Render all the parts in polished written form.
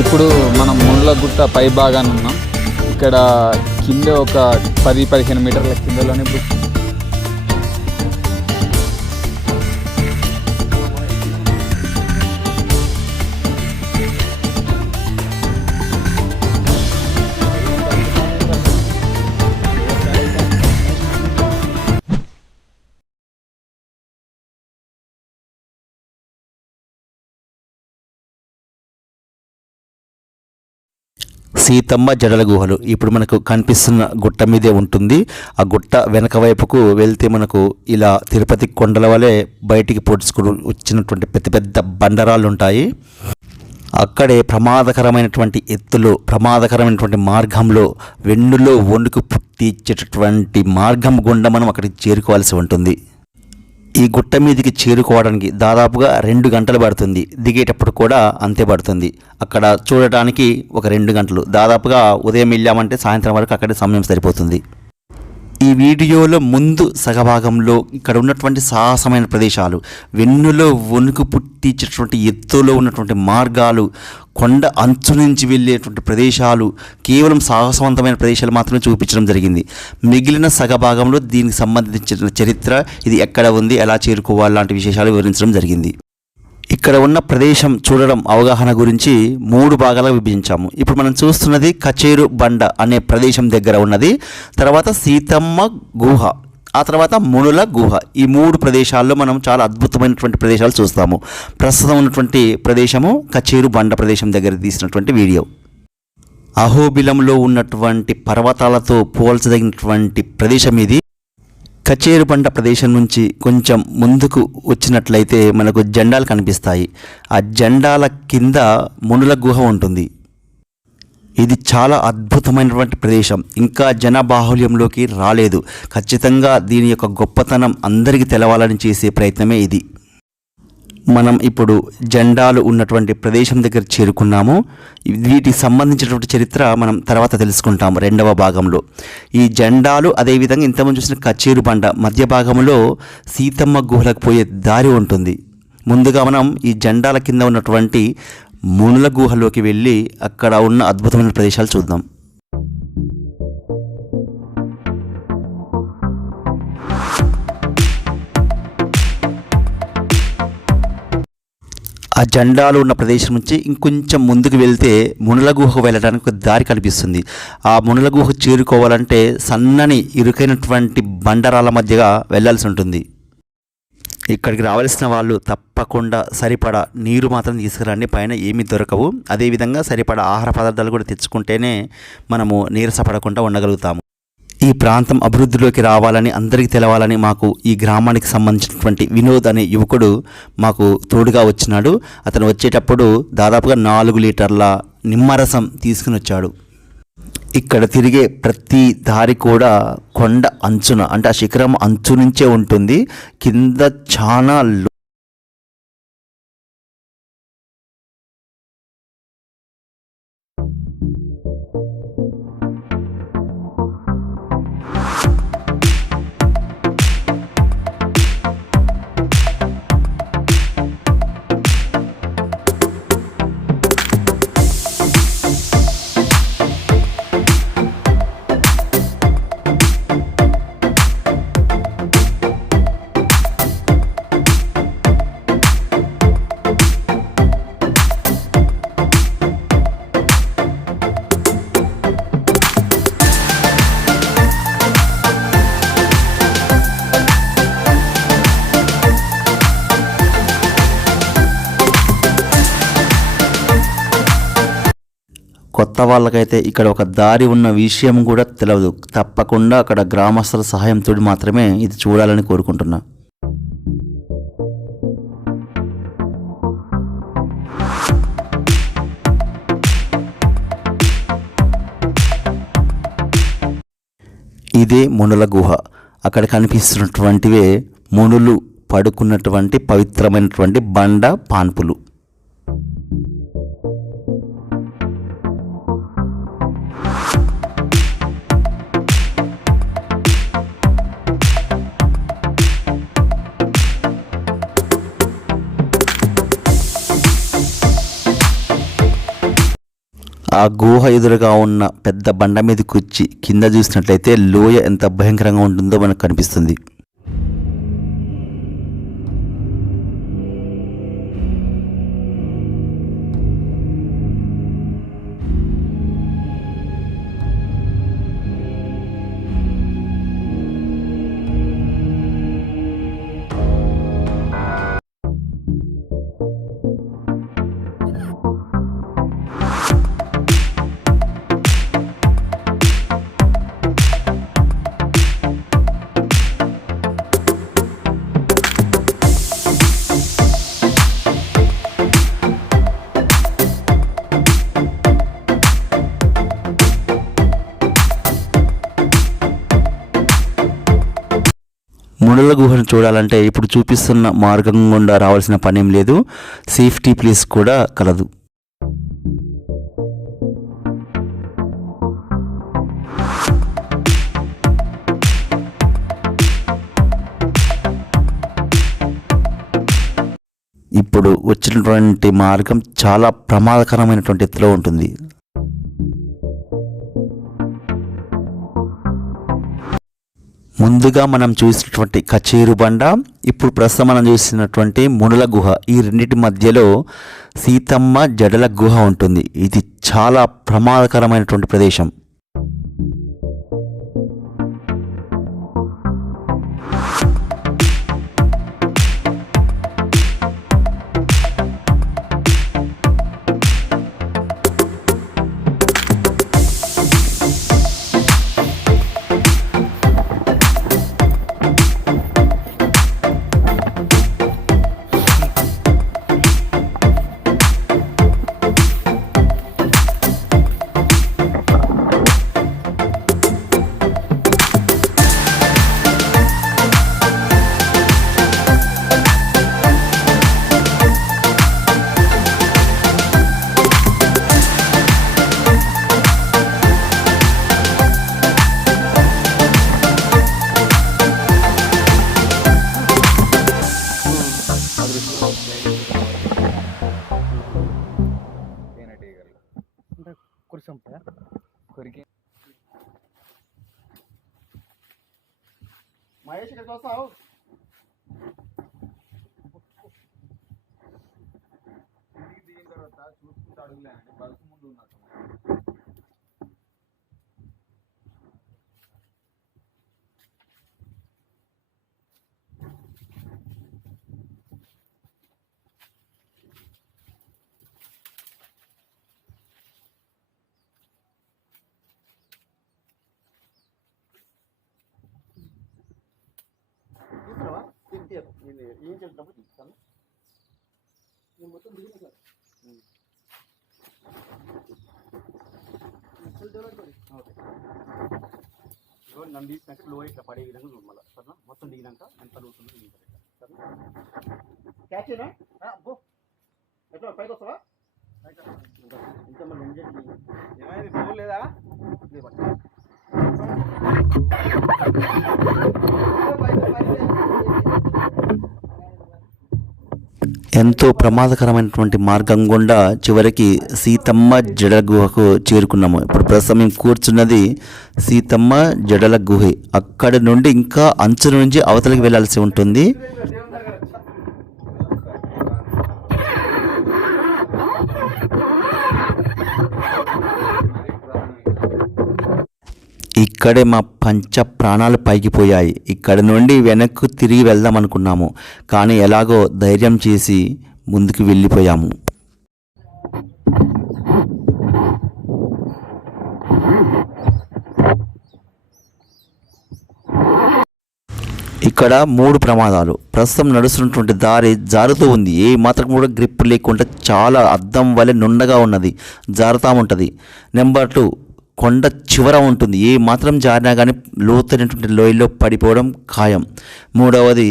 ఇప్పుడు మనం ముండ్లగుట్ట పై భాగాన ఉన్నాం. ఇక్కడ కింద ఒక 10-15 మీటర్ల కిందలోనే సీతమ్మ జడల గుహలు ఇప్పుడు మనకు కనిపిస్తున్న గుట్ట మీదే ఉంటుంది. ఆ గుట్ట వెనక వైపుకు వెళ్తే మనకు ఇలా తిరుపతి కొండల వలె బయటికి పొడుచుకుని వచ్చినటువంటి పెద్ద పెద్ద బండరాళ్ళు ఉంటాయి. అక్కడే ప్రమాదకరమైనటువంటి ఎత్తులో ప్రమాదకరమైనటువంటి మార్గంలో వెన్నులో వణుకు పుట్టించేటటువంటి మార్గం గుండా మనం అక్కడికి చేరుకోవాల్సి ఉంటుంది. ఈ గుట్ట మీదకి చేరుకోవడానికి దాదాపుగా 2 గంటలు పడుతుంది. దిగేటప్పుడు కూడా అంతే పడుతుంది. అక్కడ చూడటానికి ఒక 2 గంటలు, దాదాపుగా ఉదయం వెళ్ళామంటే సాయంత్రం వరకు అక్కడే సమయం సరిపోతుంది. ఈ వీడియోలో ముందు సగభాగంలో ఇక్కడ ఉన్నటువంటి సాహసమైన ప్రదేశాలు, వెన్నులో వణుకు పుట్టించేటువంటి ఎత్తులో ఉన్నటువంటి మార్గాలు, కొండ అంచు నుంచి వెళ్ళేటువంటి ప్రదేశాలు, కేవలం సాహసవంతమైన ప్రదేశాలు మాత్రమే చూపించడం జరిగింది. మిగిలిన సగభాగంలో దీనికి సంబంధించిన చరిత్ర, ఇది ఎక్కడ ఉంది, ఎలా చేరుకోవాలి లాంటి విశేషాలు వివరించడం జరిగింది. ఇక్కడ ఉన్న ప్రదేశం చూడడం అవగాహన గురించి 3 భాగాలుగా విభజించాము. ఇప్పుడు మనం చూస్తున్నది కచేరు బండ అనే ప్రదేశం దగ్గర ఉన్నది, తర్వాత సీతమ్మ గుహ, ఆ తర్వాత మునుల గుహ. ఈ 3 ప్రదేశాల్లో మనం చాలా అద్భుతమైనటువంటి ప్రదేశాలు చూస్తాము. ప్రస్తుతం ఉన్నటువంటి ప్రదేశము కచేరు బండ ప్రదేశం దగ్గర తీసినటువంటి వీడియో. అహోబిలంలో ఉన్నటువంటి పర్వతాలతో పోల్చదగినటువంటి ప్రదేశం ఇది. కచేరుబండ ప్రదేశం నుంచి కొంచెం ముందుకు వచ్చినట్లయితే మనకు జెండాలు కనిపిస్తాయి. ఆ జెండాల కింద మునుల గుహ ఉంటుంది. ఇది చాలా అద్భుతమైనటువంటి ప్రదేశం. ఇంకా జనబాహుల్యంలోకి రాలేదు. ఖచ్చితంగా దీని యొక్క గొప్పతనం అందరికీ తెలవాలని చేసే ప్రయత్నమే ఇది. మనం ఇప్పుడు జెండాలు ఉన్నటువంటి ప్రదేశం దగ్గర చేరుకున్నాము. వీటికి సంబంధించినటువంటి చరిత్ర మనం తర్వాత తెలుసుకుంటాము 2వ భాగంలో. ఈ జెండాలు అదేవిధంగా ఇంతకుముందు చూసిన కచేరు బండ మధ్య భాగంలో సీతమ్మ గుహలకు పోయే దారి ఉంటుంది. ముందుగా మనం ఈ జెండాల కింద ఉన్నటువంటి మునుల గుహలోకి వెళ్ళి అక్కడ ఉన్న అద్భుతమైన ప్రదేశాలు చూద్దాం. ఆ జెండాలు ఉన్న ప్రదేశం నుంచి ఇంకొంచెం ముందుకు వెళ్తే మునుల గుహకు వెళ్ళడానికి ఒక దారి కనిపిస్తుంది. ఆ మునుల గుహ చేరుకోవాలంటే సన్నని ఇరుకైనటువంటి బండరాల మధ్యగా వెళ్ళాల్సి ఉంటుంది. ఇక్కడికి రావాల్సిన వాళ్ళు తప్పకుండా సరిపడా నీరు మాత్రం తీసుకురండి, పైన ఏమీ దొరకవు. అదేవిధంగా సరిపడా ఆహార పదార్థాలు కూడా తెచ్చుకుంటేనే మనము నీరసపడకుండా ఉండగలుగుతాము. ఈ ప్రాంతం అభివృద్ధిలోకి రావాలని, అందరికీ తెలవాలని మాకు ఈ గ్రామానికి సంబంధించినటువంటి వినోద్ అనే యువకుడు మాకు తోడుగా వచ్చినాడు. అతను వచ్చేటప్పుడు దాదాపుగా 4 లీటర్ల నిమ్మరసం తీసుకుని వచ్చాడు. ఇక్కడ తిరిగే ప్రతి దారి కూడా కొండ అంచున, అంటే ఆ శిఖరం అంచు నుంచే ఉంటుంది. కింద చాలా కొత్త వాళ్ళకైతే ఇక్కడ ఒక దారి ఉన్న విషయం కూడా తెలియదు. తప్పకుండా అక్కడ గ్రామస్తుల సహాయంతో మాత్రమే ఇది చూడాలని కోరుకుంటున్నా. ఇదే మునుల గుహ. అక్కడ కనిపిస్తున్నటువంటివే మునులు పడుకున్నటువంటి పవిత్రమైనటువంటి బండ పాన్పులు. ఆ గుహ ఎదురుగా ఉన్న పెద్ద బండ మీద కూర్చి కింద చూసినట్లయితే లోయ ఎంత భయంకరంగా ఉంటుందో మనకు కనిపిస్తుంది. మునుల గుహను చూడాలంటే ఇప్పుడు చూపిస్తున్న మార్గం గుండా రావాల్సిన పనేం లేదు, సేఫ్టీ ప్లేస్ కూడా కలదు. ఇప్పుడు వచ్చినటువంటి మార్గం చాలా ప్రమాదకరమైనటువంటి ఎత్తులో ఉంటుంది. ముందుగా మనం చూసినటువంటి కచేరు బండ, ఇప్పుడు ప్రస్తుతం మనం చూసినటువంటి మునుల గుహ, ఈ రెండింటి మధ్యలో సీతమ్మ జడల గుహ ఉంటుంది. ఇది చాలా ప్రమాదకరమైనటువంటి ప్రదేశం. కొరికి మహేష్ ఇక్కడికి వస్తావు. దిగిన తర్వాత చూసుకుంటూ అడుగులే బస్సు ముందు ఉన్నట్టు. తీసుకురావా? నేను ఏం చేసినప్పుడు తీస్తాను. నేను మొత్తం దిగిన సార్ ఓకే. నన్ను తీసినాక లో ఇట్లా పడే విధంగా చూడు మళ్ళీ సరేనా. మొత్తం దిగినాక ఎంత అవుతుందో దిగుతారు సరేనా. క్యాచేనా ఎట్లా పైకి వస్తావా? ఇంకా మళ్ళీ ఏమైంది పోలేదా? ఎంతో ప్రమాదకరమైనటువంటి మార్గం గుండా చివరికి సీతమ్మ జడల గుహకు చేరుకున్నాము. ఇప్పుడు ప్రస్తుతం మేము కూర్చున్నది సీతమ్మ జడల గుహ. అక్కడి నుండి ఇంకా అంచు నుంచి అవతలికి వెళ్ళాల్సి ఉంటుంది. ఇక్కడే మా పంచ ప్రాణాలు పైకిపోయాయి. ఇక్కడి నుండి వెనక్కు తిరిగి వెళ్దాం అనుకున్నాము, కానీ ఎలాగో ధైర్యం చేసి ముందుకు వెళ్ళిపోయాము. ఇక్కడ 3 ప్రమాదాలు. ప్రస్తుతం నడుస్తున్నటువంటి దారి జారుతూ ఉంది. ఏ మాత్రం కూడా గ్రిప్ లేకుండా చాలా అద్దం వలె నున్నగా ఉన్నది, జారుతూ ఉంటుంది. నెంబర్ 2, కొండ చివర ఉంటుంది. ఏ మాత్రం జారినా కానీ లోతైనటువంటి లోయలో పడిపోవడం ఖాయం. 3వది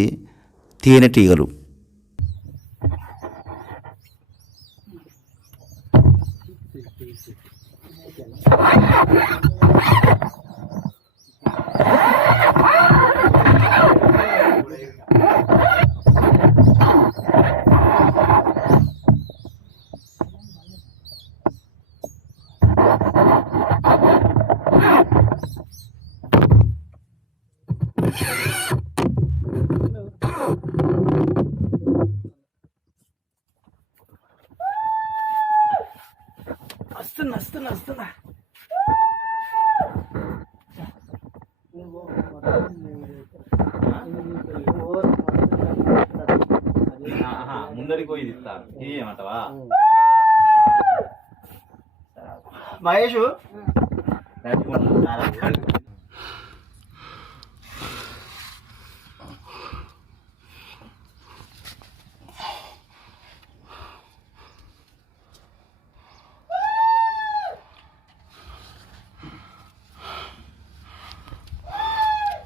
తేనెటీగలు. వస్తున్నా ముందరికి పోయి ఇస్తాను ఏమంటావా మహేష్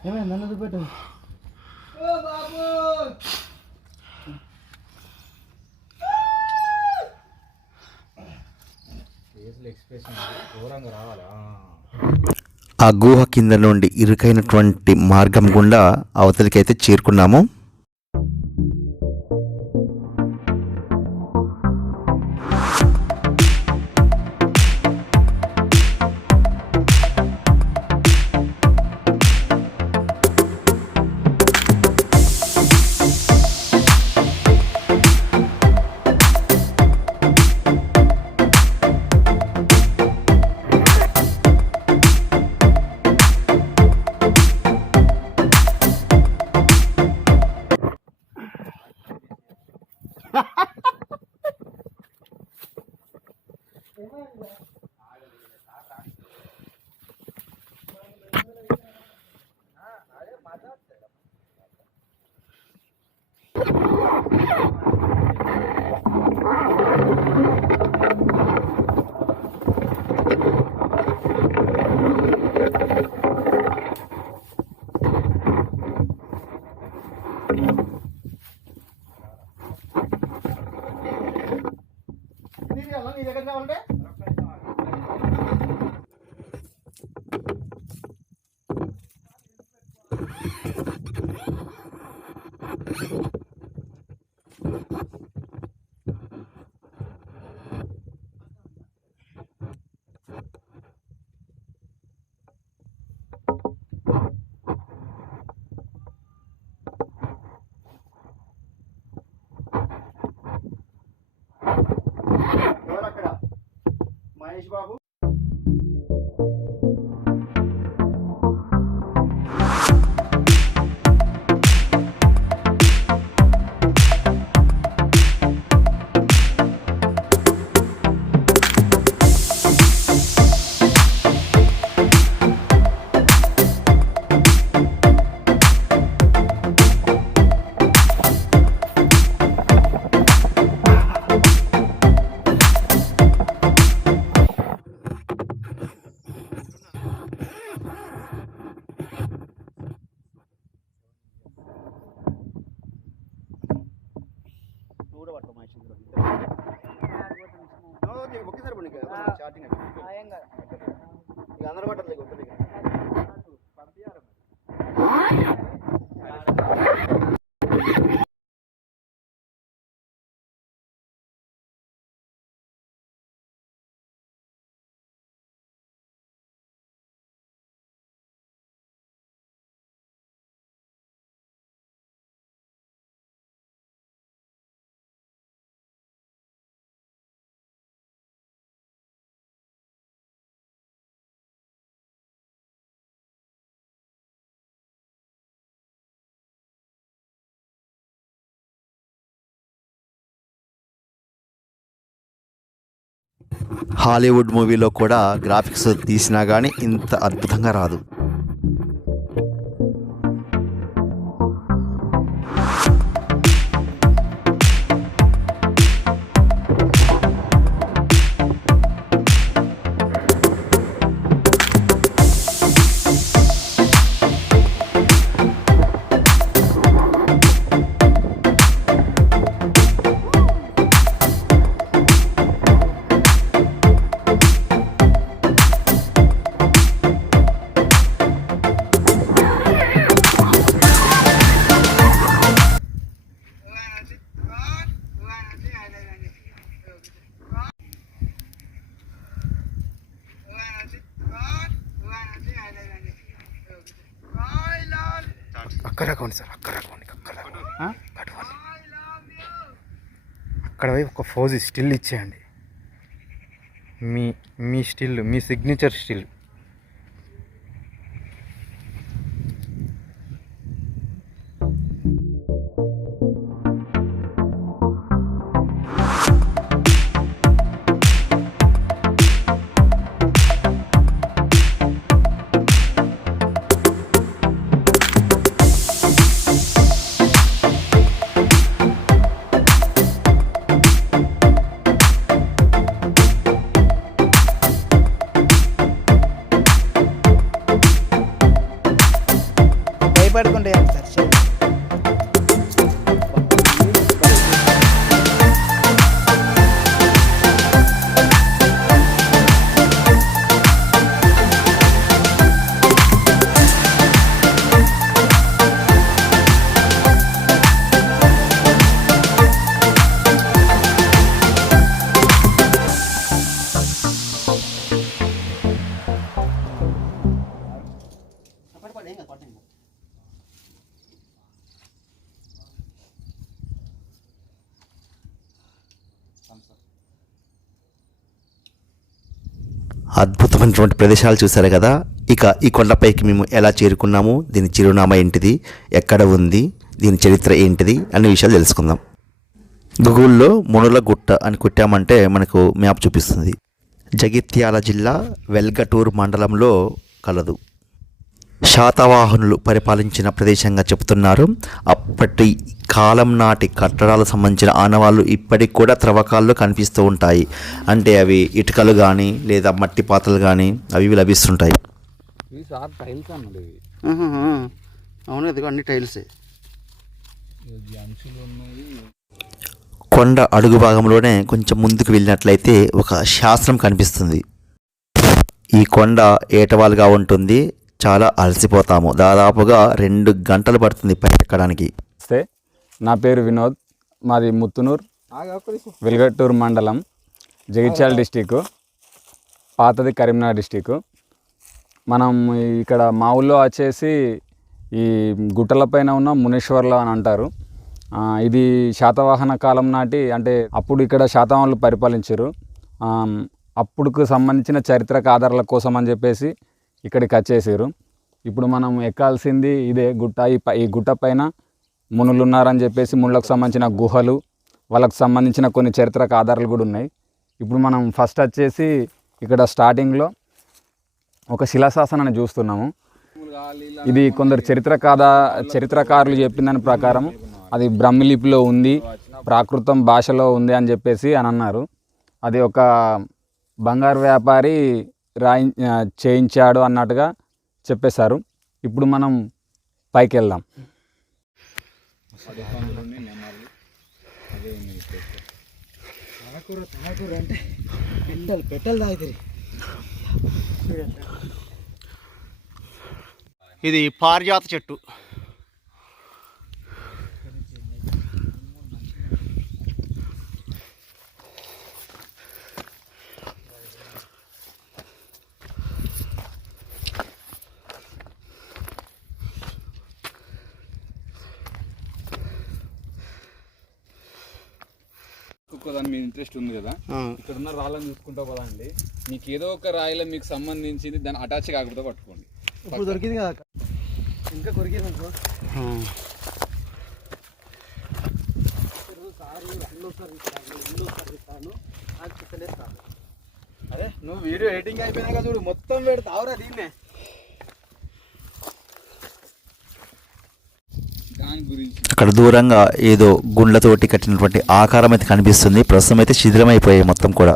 ఏమైంది నన్ను పెట్టు ఆ గుహ కింద నుండి ఇరుకైనటువంటి మార్గం గుండా అవతలికైతే చేరుకున్నాము. నీ దగ్గర కావాలంటే ఎవరక్కడ మహేష్ బాబు ఒకేసారి పండి చార్జింగ్ ఇక అందరూ పట్టలేదు ఉంటుంది హాలీవుడ్ మూవీలో కూడా గ్రాఫిక్స్ తీసినా కానీ ఇంత అద్భుతంగా రాదు. అక్కడ రాకండి సార్, అక్కడ రాకండి, అక్కడ పోయి ఒక ఫోజ్ స్టిల్ ఇచ్చేయండి. మీ స్టిల్, మీ సిగ్నేచర్ స్టిల్. భయపడకుండా సార్. అద్భుతమైనటువంటి ప్రదేశాలు చూశారు కదా. ఇక ఈ కొండపైకి మేము ఎలా చేరుకున్నాము, దీని చిరునామా ఏంటిది, ఎక్కడ ఉంది, దీని చరిత్ర ఏంటిది అనే విషయాలు తెలుసుకుందాం. గూగుల్లో మునుల గుట్ట అని కొట్టామంటే మనకు మ్యాప్ చూపిస్తుంది. జగిత్యాల జిల్లా వెల్గటూర్ మండలంలో కలదు. శాతవాహనులు పరిపాలించిన ప్రదేశంగా చెబుతున్నారు. అప్పటి కాలం నాటి కట్టడాలకు సంబంధించిన ఆనవాళ్ళు ఇప్పటికి కూడా త్రవ్వకాల్లో కనిపిస్తూ ఉంటాయి. అంటే అవి ఇటుకలు కానీ లేదా మట్టి పాత్రలు కానీ అవి లభిస్తుంటాయి. ఇవి సార్ టైల్స్ అన్నది. అవును, అది అన్ని టైల్సే. అంచులు ఉన్నాయి. కొండ అడుగు భాగంలోనే కొంచెం ముందుకు వెళ్ళినట్లయితే ఒక శాసనం కనిపిస్తుంది. ఈ కొండ ఏటవాలుగా ఉంటుంది. చాలా అలసిపోతాము. దాదాపుగా 2 గంటలు పడుతుంది పైకెక్కడానికి. నా పేరు వినోద్, మాది ముత్తునూర్, వెల్గటూర్ మండలం, జగిత్యాల డిస్టిక్, పాతది కరీంనగర్ డిస్టిక్. మనం ఇక్కడ మా ఊళ్ళో వచ్చేసి ఈ గుట్టలపైన ఉన్న మునేశ్వర్ల అని అంటారు. ఇది శాతవాహన కాలం నాటి, అంటే అప్పుడు ఇక్కడ శాతవాహనులు పరిపాలించారు. అప్పుడుకు సంబంధించిన చారిత్రక ఆధారాల కోసం అని చెప్పేసి ఇక్కడికి వచ్చేసారు. ఇప్పుడు మనం ఎక్కాల్సింది ఇదే గుట్ట. ఈ గుట్ట పైన మునులు ఉన్నారని చెప్పేసి, మునులకు సంబంధించిన గుహలు, వాళ్ళకు సంబంధించిన కొన్ని చారిత్రక ఆధారాలు కూడా ఉన్నాయి. ఇప్పుడు మనం ఫస్ట్ వచ్చేసి ఇక్కడ స్టార్టింగ్లో ఒక శిలాశాసనాన్ని చూస్తున్నాము. ఇది కొందరు చరిత్రకారులు చెప్పిన దాని ప్రకారం అది బ్రహ్మలిపిలో ఉంది, ప్రాకృతం భాషలో ఉంది అని చెప్పేసి అని అన్నారు. అది ఒక బంగారు వ్యాపారి చేయించాడు అన్నట్టుగా చెప్పేశారు. ఇప్పుడు మనం పైకి వెళ్దాం. ఇది పారిజాత చెట్టు. దాని మీద ఇంట్రెస్ట్ ఉంది కదా, ఇక్కడ ఉన్న రాళ్ళని చూసుకుంటా పోదండి. మీకు ఏదో ఒక రాయిలో మీకు సంబంధించింది దాన్ని అటాచ్ కాకుండా పట్టుకోండి. ఇప్పుడు దొరికింది కదా, ఇంకా కొరికింది అనుకో. అరే నువ్వు వీడియో ఎడిటింగ్ అయిపోయినాక చూడు, మొత్తం పెడతావురా దీన్నే. అక్కడ దూరంగా ఏదో గుండ్లతోటి కట్టినటువంటి ఆకారం అయితే కనిపిస్తుంది. ప్రస్తుతం అయితే శిథిలమైపోయాయి మొత్తం కూడా.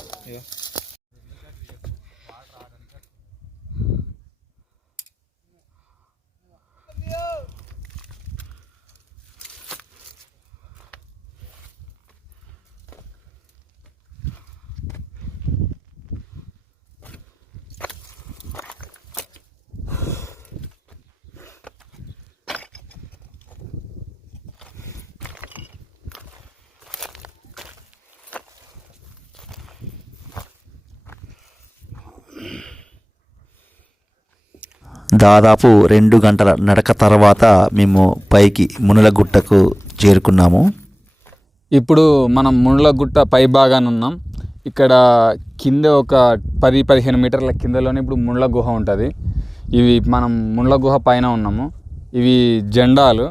దాదాపు 2 గంటల నడక తర్వాత మేము పైకి మునుల గుట్టకు చేరుకున్నాము. ఇప్పుడు మనం మునుల గుట్ట పై భాగాన ఉన్నాం. ఇక్కడ కింద ఒక 10-15 మీటర్ల కిందలోనే ఇప్పుడు ముండ్ల గుహ ఉంటుంది. ఇవి మనం ముండ్ల గుహ పైన ఉన్నాము. ఇవి జెండాలు.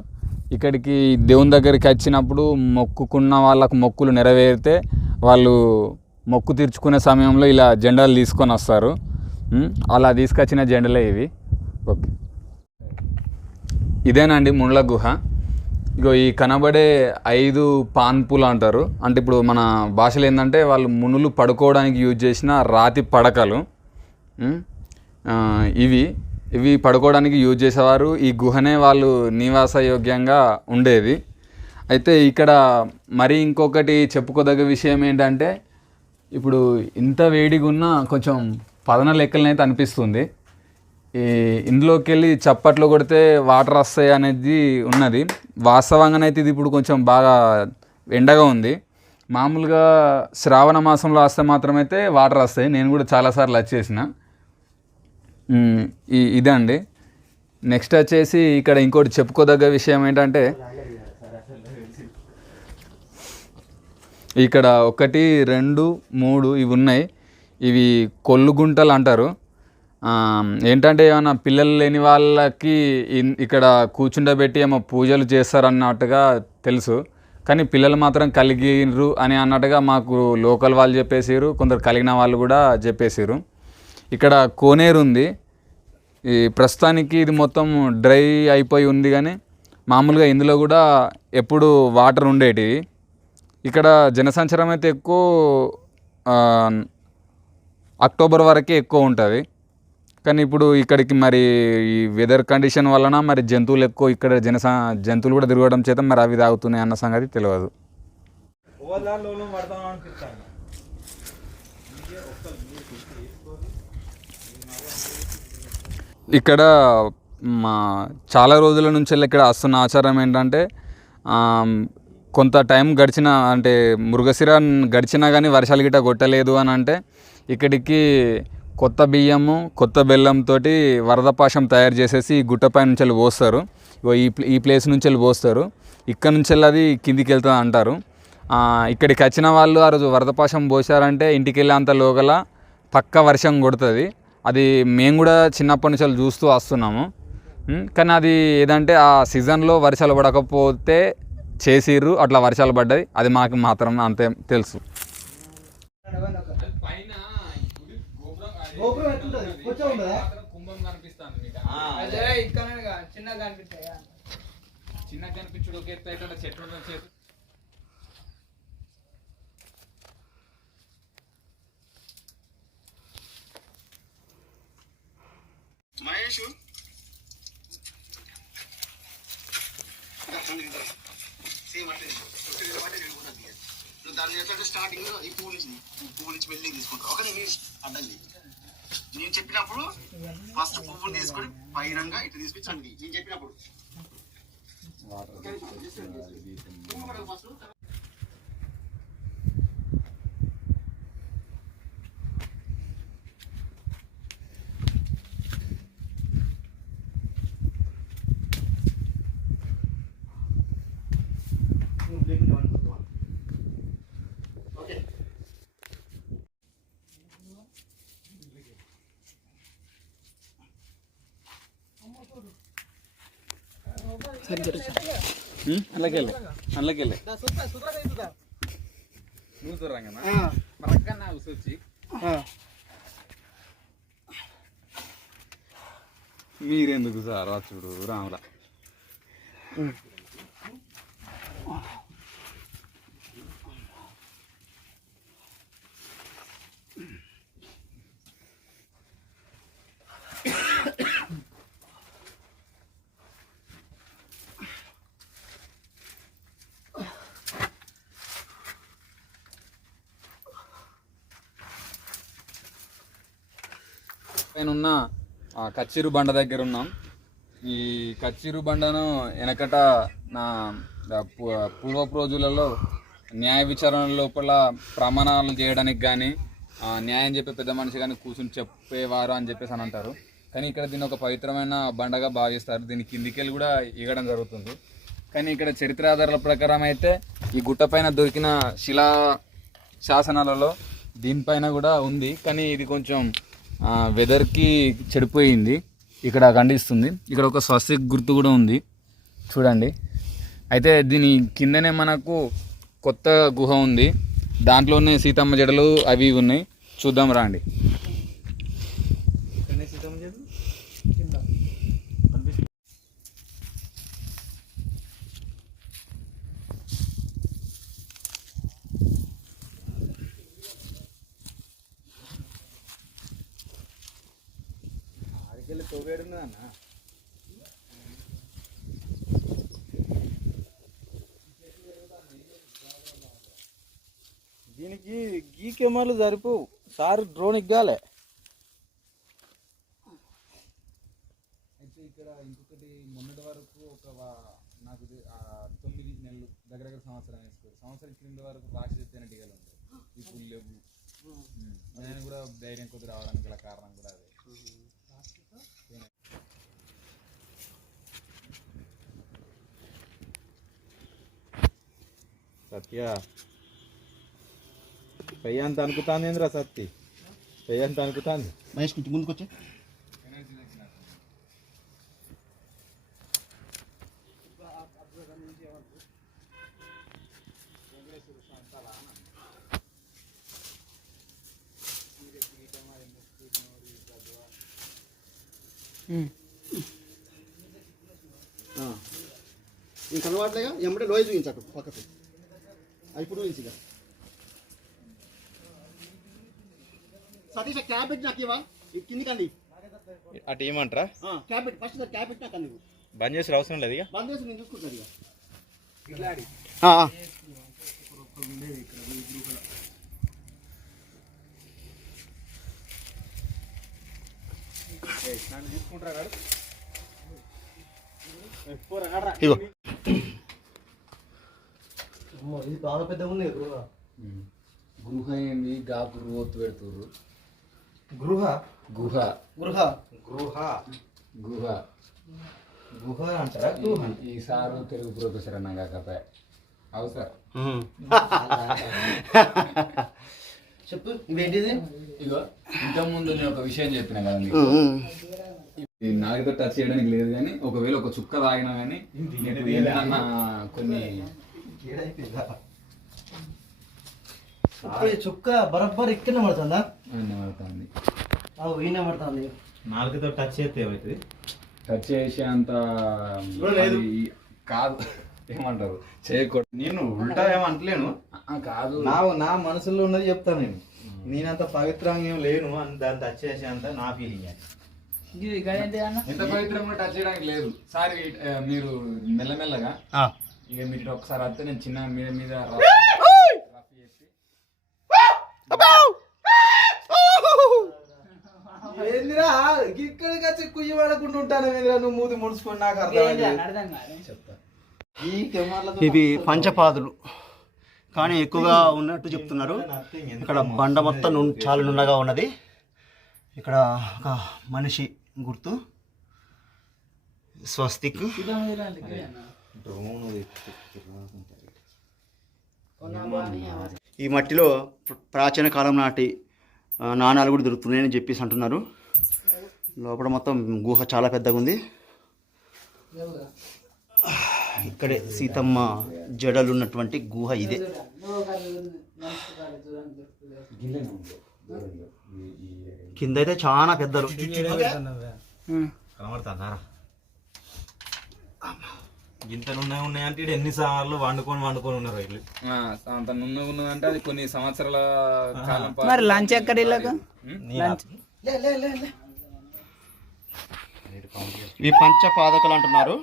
ఇక్కడికి దేవుని దగ్గరికి వచ్చినప్పుడు మొక్కుకున్న వాళ్ళకు మొక్కులు నెరవేరితే వాళ్ళు మొక్కు తీర్చుకునే సమయంలో ఇలా జెండాలు తీసుకొని వస్తారు. అలా తీసుకొచ్చిన జెండలే ఇవి. ఓకే, ఇదేనండి ముండ్ల గుహ. ఇగో ఈ కనబడే 5 పాన్పులు అంటారు. అంటే ఇప్పుడు మన భాషలో ఏంటంటే వాళ్ళు మునులు పడుకోవడానికి యూజ్ చేసిన రాతి పడకలు. ఇవి పడుకోవడానికి యూజ్ చేసేవారు. ఈ గుహనే వాళ్ళు నివాస యోగ్యంగా ఉండేది. అయితే ఇక్కడ మరి ఇంకొకటి చెప్పుకోదగ్గ విషయం ఏంటంటే ఇప్పుడు ఇంత వేడిగా ఉన్న కొంచెం పదన లెక్కలనైతే అనిపిస్తుంది. ఇందులోకి వెళ్ళి చప్పట్లు కొడితే వాటర్ వస్తాయి అనేది ఉన్నది. వాస్తవంగానైతే ఇది ఇప్పుడు కొంచెం బాగా ఎండగా ఉంది. మామూలుగా శ్రావణ మాసంలో వస్తే మాత్రమైతే వాటర్ వస్తాయి. నేను కూడా చాలాసార్లు వచ్చేసిన. ఇదండి. నెక్స్ట్ వచ్చేసి ఇక్కడ ఇంకోటి చెప్పుకోదగ్గ విషయం ఏంటంటే ఇక్కడ 1, 2, 3 ఇవి ఉన్నాయి. ఇవి కొల్లు గుంటలు అంటారు. ఏంటంటే ఏమన్నా పిల్లలు లేని వాళ్ళకి ఇక్కడ కూర్చుండబెట్టి ఏమో పూజలు చేస్తారన్నట్టుగా తెలుసు. కానీ పిల్లలు మాత్రం కలిగిరు అని అన్నట్టుగా మాకు లోకల్ వాళ్ళు చెప్పేసారు. కొందరు కలిగిన వాళ్ళు కూడా చెప్పేసారు. ఇక్కడ కోనేరు ఉంది. ఈ ప్రస్తుతానికి ఇది మొత్తం డ్రై అయిపోయి ఉంది. కానీ మామూలుగా ఇందులో కూడా ఎప్పుడు వాటర్ ఉండేటివి. ఇక్కడ జనసంచారం అయితే ఎక్కువ అక్టోబర్ వరకే ఎక్కువ ఉంటుంది. కానీ ఇప్పుడు ఇక్కడికి మరి ఈ వెదర్ కండిషన్ వలన మరి జంతువులు ఎక్కువ ఇక్కడ జంతువులు కూడా తిరగడం చేత మరి అవి తాగుతున్నాయి అన్న సంగతి తెలియదు. ఇక్కడ చాలా రోజుల నుంచి ఇక్కడ వస్తున్న ఆచారం ఏంటంటే కొంత టైం గడిచిన అంటే మృగశిర గడిచినా కానీ వర్షాలు గిట్ట కొట్టలేదు అని అంటే ఇక్కడికి కొత్త బియ్యము కొత్త బెల్లంతో వరదపాశం తయారు చేసేసి గుట్టపై నుంచి వెళ్ళి పోస్తారు. ఈ ప్లేస్ నుంచి వెళ్ళి పోస్తారు. ఇక్కడ నుంచి వెళ్ళి అది కిందికి వెళ్తుంది అంటారు. ఇక్కడికి వచ్చిన వాళ్ళు ఆ రోజు వరదపాశం పోసారంటే ఇంటికి వెళ్ళేంత లోగల పక్క వర్షం కొడుతుంది. అది మేము కూడా చిన్నప్పటి నుంచి చూస్తూ వస్తున్నాము. కానీ అది ఏదంటే ఆ సీజన్లో వర్షాలు పడకపోతే చేసిర్రు, అట్లా వర్షాలు పడ్డాయి. అది మాకు మాత్రం అంతే తెలుసు. మహేష్ సేమ్ అంటే దాన్ని ఎట్లా స్టార్టింగ్ ఈ పువ్వు నుంచి వెళ్ళి తీసుకుంటారు. ఒక అడ్డం నేను చెప్పినప్పుడు ఫస్ట్ పువ్వుని తీసుకొని పైనంగా ఇట్లా తీసుకొచ్చండి. నేను చెప్పినప్పుడు అందులోకెళ్ళి నువ్వు దూరంగా మరక్కన్నా వచ్చి మీరెందుకు సార్ చూడు రాములా. పైన ఉన్న కచ్చిరు బండ దగ్గర ఉన్నాం. ఈ కచ్చిరు బండను వెనకట నా పూర్వపు రోజులలో న్యాయ విచారణ లోపల ప్రమాణాలు చేయడానికి కానీ న్యాయం చెప్పే పెద్ద మనిషి కానీ కూర్చుని చెప్పేవారు అని చెప్పేసి అని అంటారు. కానీ ఇక్కడ దీన్ని ఒక పవిత్రమైన బండగా భావిస్తారు. దీని కిందికెళ్ళి కూడా ఎగడం జరుగుతుంది. కానీ ఇక్కడ చరిత్ర ఆధారాల ప్రకారం అయితే ఈ గుట్ట పైన దొరికిన శిలా శాసనాలలో దీనిపైన కూడా ఉంది, కానీ ఇది కొంచెం వెదర్కి చెడిపోయింది. ఇక్కడ కనిపిస్తుంది. ఇక్కడ ఒక స్వస్తిక్ గుర్తు కూడా ఉంది చూడండి. అయితే దీని కిందనే మనకు కొత్త గుహ ఉంది, దాంట్లోనే సీతమ్మ జడలు అవి ఉన్నాయి. చూద్దాం రండి. దీనికి గీ కెమెరాలు సరిపోవు, సార్ డ్రోన్ ఇగ్గాలే. అయితే ఇక్కడ ఇంకొకటి మొన్నటి వరకు నాకు 9 నెలలు దగ్గర సంవత్సరం వేసుకోరు, సంవత్సరం క్రింద వరకు రాక్షస తేనెటీగలు ఉంటాయి, ఇప్పుడు లేవు. నేను కూడా ధైర్యం కొద్ది రావడానికి గల కారణం కూడా అదే. సత్య పెయ్యంత అనుకుతాంది ఏంద్రా సత్తి, పెయ్యంత అనుకుతాంది. మహేష్ కొంచెం ముందుకు వచ్చి ఇంక అలవాట్లేగా ఎమ్మటే లోయ చూపించాడు పక్కకు, ఇప్పుడు చూపించి సతీష్ క్యాబ్ పెట్టి నాకు ఇవా కిందికండి. అటు ఏమంటారా? క్యాబ్ పెట్టి ఫస్ట్ క్యాబ్ పెట్టి నాకు అందుకు బంద్ చేసి అవసరం లేదు ఇక. బంద్ చేసి నేను చూసుకుంటాను ఇక. ఇగో ఇది బాగా పెద్దగా ఉంది గృహ. గుహ ఏంది గాపు రోతు పెడుతుర్రు. గృహ గుహ గృహ గృహ గుహ గుహ అంటారా? ఈసారి తెలుగు ప్రొఫెసర్ అన్నా కాకపోతే అవు సార్. చెప్పు ఇవేంటిది? ఇగో ఇంతకుముందు నేను ఒక విషయం చెప్పిన కదా మీకు, నాకుతో టచ్ చేయడానికి లేదు, కానీ ఒకవేళ ఒక చుక్క తాగినా కానీ ఏదన్నా కొన్ని చుక్క బరబ్బర్ ఇక్కడ పడుతుందా? పడుతుంది. ఈయన పడుతుంది. నాలుగుతో టచ్ చేస్తే ఏమవుతుంది? టచ్ చేసే అంత అది కాదు, ఏమంటారు చేయకూడదు. నేను ఉల్టా ఏమంటలేను, కాదు, నా మనసులో ఉన్నది చెప్తాను. నేనంత పవిత్రంగా ఏం లేను అని దాన్ని టచ్ చేసే అంత నా ఫీలింగ్. ఎంత పవిత్రంగా టచ్ చేయడానికి లేదు సార్. మీరు మెల్లమెల్లగా ఇక మీరు ఒకసారి వస్తే నేను చిన్న మీద మీద ఏందిరా ఇక్కడికి వచ్చి కుయ్యి పడకుండా ఉంటాను. ఏందిరా నువ్వు మూతి ముడుచుకొని నాకు అర్థం చెప్తా. ఇవి పంచపాదులు కానీ ఎక్కువగా ఉన్నట్టు చెప్తున్నారు. ఇక్కడ బండ మొత్తం చాలా నున్నగా ఉన్నది. ఇక్కడ ఒక మనిషి గుర్తు, స్వస్తిక్. ఈ మట్టిలో ప్రాచీన కాలం నాటి నాణాలు కూడా దొరుకుతున్నాయని చెప్పేసి అంటున్నారు. లోపల మొత్తం గుహ చాలా పెద్దగా ఉంది. ఇక్కడే సీతమ్మ జడలు ఉన్నటువంటి గుహ ఇదే. కింద అయితే చాలా పెద్దలు. కనబడుతున్నారా? ఇంత ఉన్నాయంటే ఎన్నిసార్లు వండుకొని ఉన్నారు వీళ్ళు. అంత నున్నగా ఉన్నదంటే అది కొన్ని సంవత్సరాల కాలం. మరి లంచ్ ఎక్కడ ఈ పంచపాదకులు అంటున్నారు.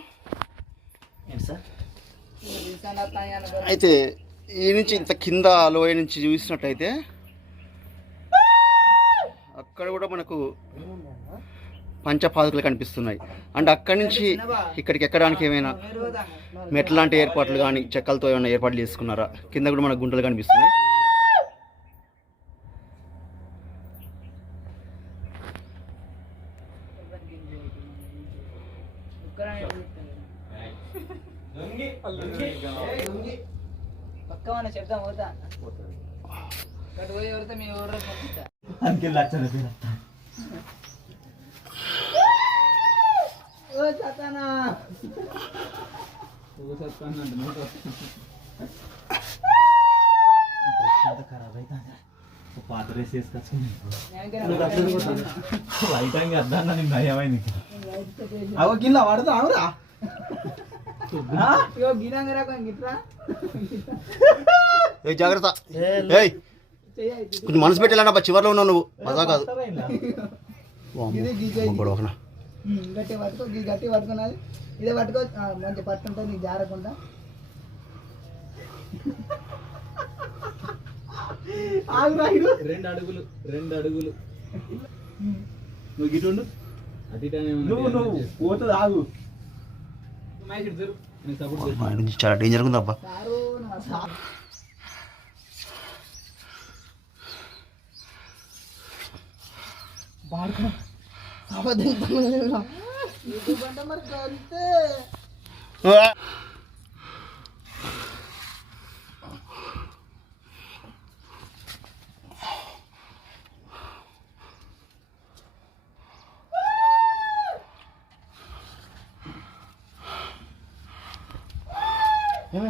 అయితే ఈ నుంచి ఇంత కింద లోయ నుంచి చూసినట్టయితే అక్కడ కూడా మనకు పంచపాదకులు కనిపిస్తున్నాయి. అండ్ అక్కడి నుంచి ఇక్కడికి ఎక్కడానికి ఏమైనా మెట్ల లాంటి ఏర్పాట్లు కానీ చెక్కలతో ఏమైనా ఏర్పాట్లు చేసుకున్నారా? కింద కూడా మనకు గుంటలు కనిపిస్తున్నాయి. అందుకే లక్షల పేరు ఖరాబ్ అవుతుంది పాత డ్రెస్ వేసుకొచ్చుకుని లైటంగా అర్థం నీకు నయమైంది అవ గిల్ల పడతా అవురా జాగ్రత్త ఏయ్ కొంచెం మనసు పెట్టాలన్నా చివరిలో ఉన్నావు నువ్వు మజా కాదు గొడవకనా గట్టి పట్టుకో గట్టి పట్టుకున్నది ఇదే పట్టుకో మంచి పట్టుకుంటే నీకు జారకుండా రెండు అడుగులు నువ్వు గిట్టుండు నువ్వు పోతుంది ఆగు చాలా డేంజర్ ఉంది అబ్బా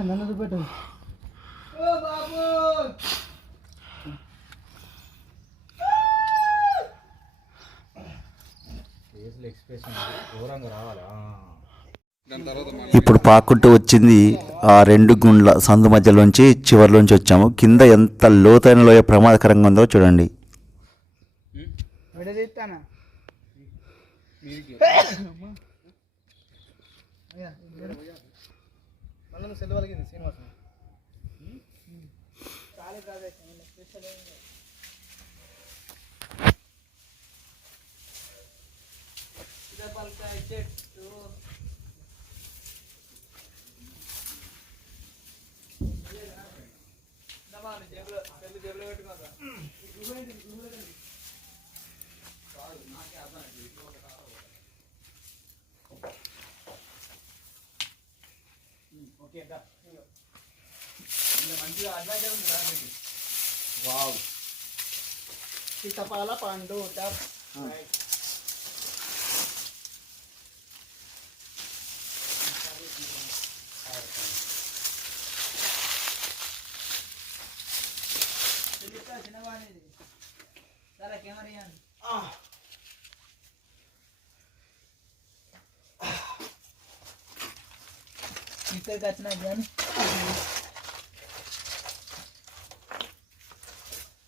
నన్ను పెట్టు ఇప్పుడు పాక్కుంటూ వచ్చింది ఆ రెండు గుండ్ల సందు మధ్యలోంచి చివరిలోంచి వచ్చాము. కింద ఎంత లోతైన లోయ ప్రమాదకరంగా ఉందో చూడండి. సీతాఫల పండు ఇక్కడికి వచ్చినా కానీ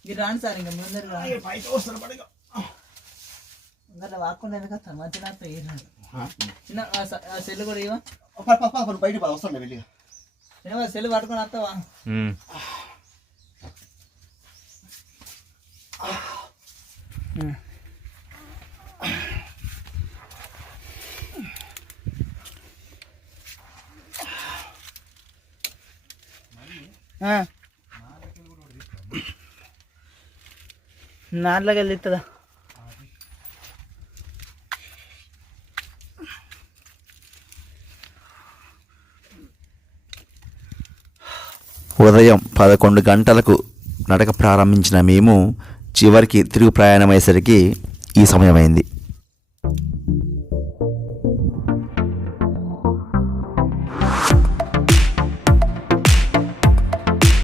మీరు రాండి సార్ ఇంకా ముందర ముందర వాక్కుండా ఎందుకు మంచిగా చిన్న సెల్ కూడా ఇవ్వ బయట వస్తాను వెళ్ళి సెల్ పట్టుకొని వస్తావా నాట్లోకి వెళ్ళిస్తుందా ఉదయం 11 గంటలకు నడక ప్రారంభించిన మేము చివరికి తిరుగు ప్రయాణమయ్యేసరికి ఈ సమయమైంది.